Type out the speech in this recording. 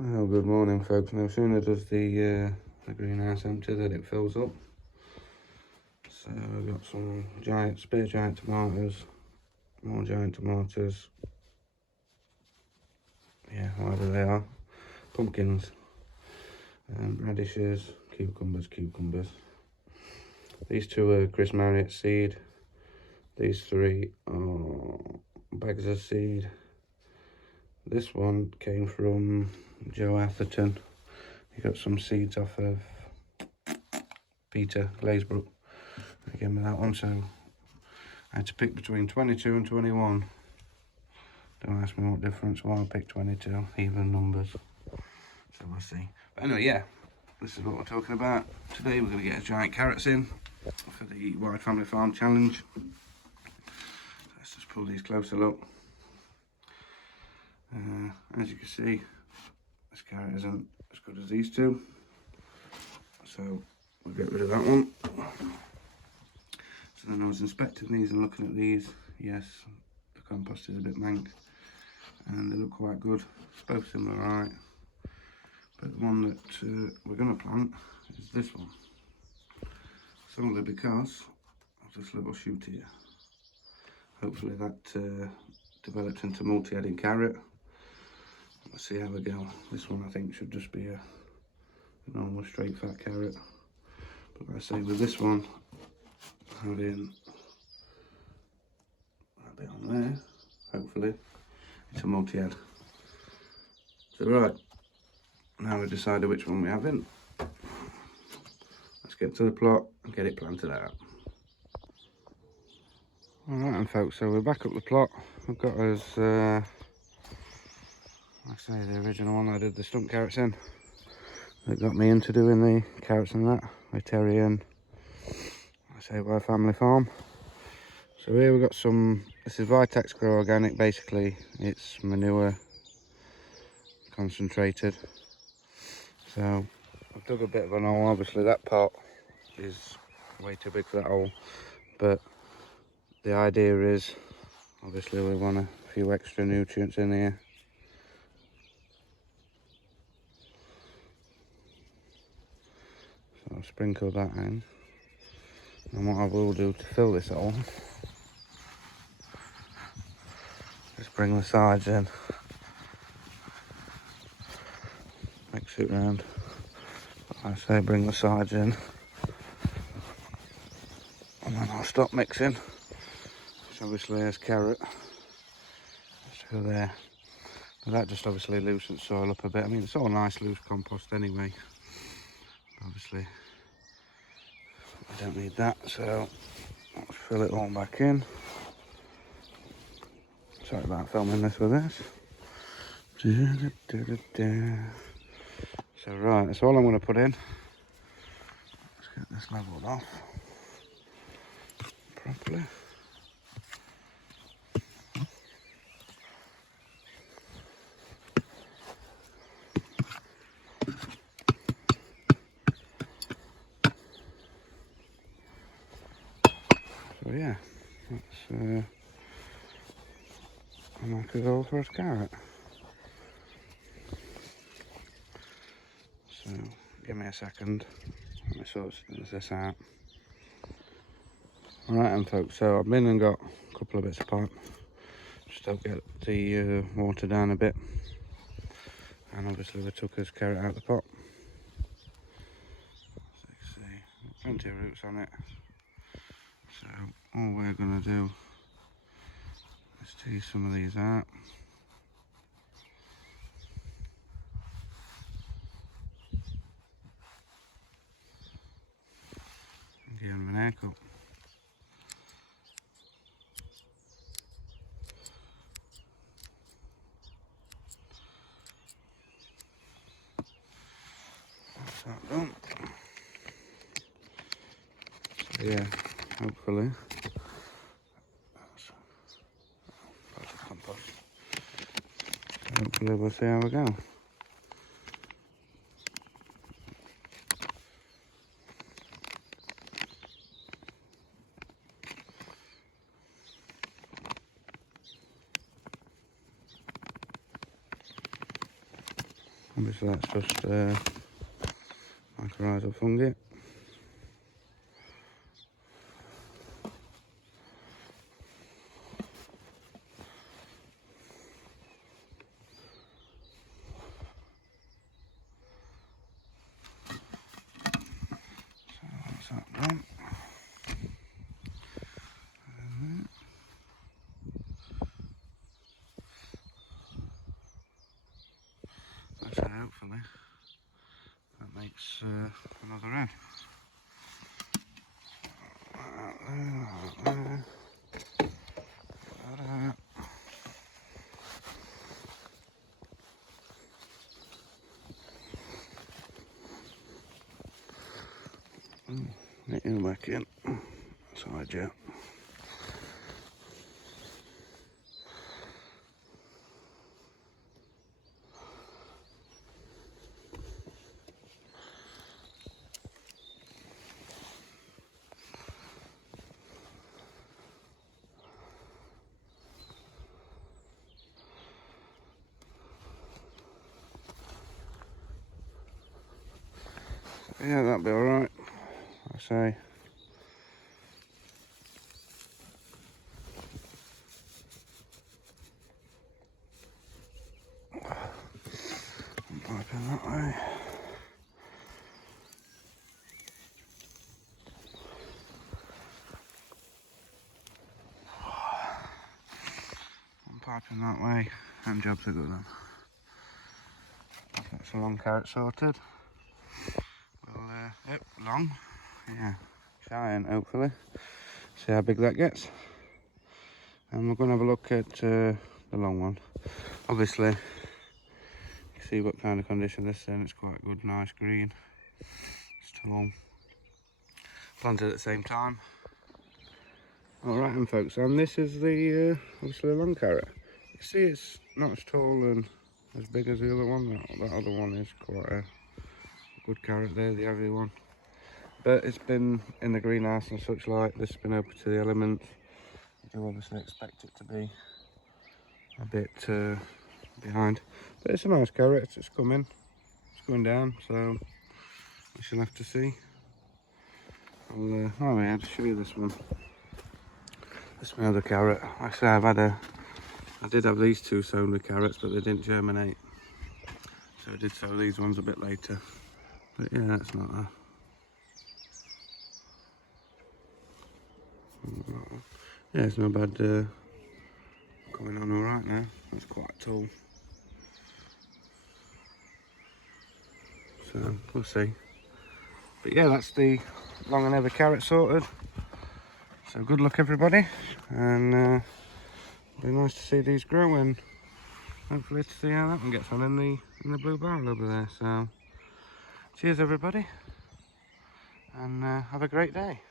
Well, good morning, folks. No sooner does the greenhouse empty that it fills up. So I've got some spare giant tomatoes, more giant tomatoes. Yeah, whatever they are. Pumpkins, radishes, cucumbers. These two are Chris Marriott seed. These three are bags of seed. This one came from Joe Atherton. He got some seeds off of Peter Glazebrook. I gave me that one, so I had to pick between 22 and 21. Don't ask me what difference. Well, I picked 22, even numbers. So we'll see. But anyway, yeah, this is what we're talking about. Today we're going to get a giant carrots in for the Whyde Family Farm Challenge. Let's just pull these closer look. As you can see, this carrot isn't as good as these two. So we'll get rid of that one. So then I was inspecting these and looking at these. Yes, the compost is a bit mank and they look quite good. It's both similar, right? But the one that we're going to plant is this one. Solely because of this little shoot here. Hopefully that developed into multi-heading carrot. Let's see how we go. This one I think should just be a normal straight fat carrot. But like I say, with this one having that bit on there, hopefully it's a multi-head. So right, now we've decided which one we have in. Let's get to the plot and get it planted out. Alright then folks, so we're back up the plot. We've got us, like I say, the original one I did the stump carrots in. That got me into doing the carrots and that with Terry and, like I say, Whyde Family Farm. So here we've got some, this is Vitex Grow Organic, basically it's manure concentrated. So I've dug a bit of an hole. Obviously that pot is way too big for that hole, but the idea is obviously we want a few extra nutrients in here. So I'll sprinkle that in, and what I will do to fill this hole is bring the sides in, mix it round. I say bring the sides in, and then I'll stop mixing. So obviously there's carrot, just go there. But that just obviously loosens soil up a bit. I mean, it's all nice loose compost anyway. Obviously I don't need that, so let's fill it all back in. Sorry about filming this with this. So right, that's all I'm going to put in. Let's get this levelled off properly. So yeah, that's a mark as all for a carrot. So give me a second, let me sort this out. Alright then folks, so I've been and got a couple of bits of pipe, just to get the water down a bit, and obviously we took his carrot out of the pot. So you can see, plenty of roots on it. So all we're going to do is tease some of these out. And give them an haircut. That's that done. So yeah, hopefully. Compost. Hopefully we'll see how we go. Obviously that's just mycorrhizal fungi. So that's that done. So hopefully that makes another head. Get you back in. Side you. Yeah, that'll be alright, I say. I'm piping that way. I'm piping that way, and jobs are good then. That's a long carrot sorted. Well, yep, long. Yeah, giant hopefully. See how big that gets. And we're going to have a look at the long one. Obviously, you can see what kind of condition this is in. It's quite good, nice green. It's tall. Planted at the same time. Alright then folks, and this is the obviously the long carrot. You see it's not as tall and as big as the other one. That other one is quite a good carrot there, the heavy one. But it's been in the greenhouse and such like. This has been open to the elements. You do obviously expect it to be a bit behind. But it's a nice carrot, it's coming. It's going down, so we shall have to see. I'll show you this one. This is my other carrot. Actually, I did have these two sown with carrots, but they didn't germinate. So I did sow these ones a bit later. But yeah, that's not a... Yeah, it's not bad coming on alright now. That's quite tall. So, we'll see. But yeah, that's the long and heavy carrot sorted. So good luck everybody, and it'll be nice to see these grow, and hopefully to see how that one gets on in the blue barrel over there. So cheers everybody, and have a great day.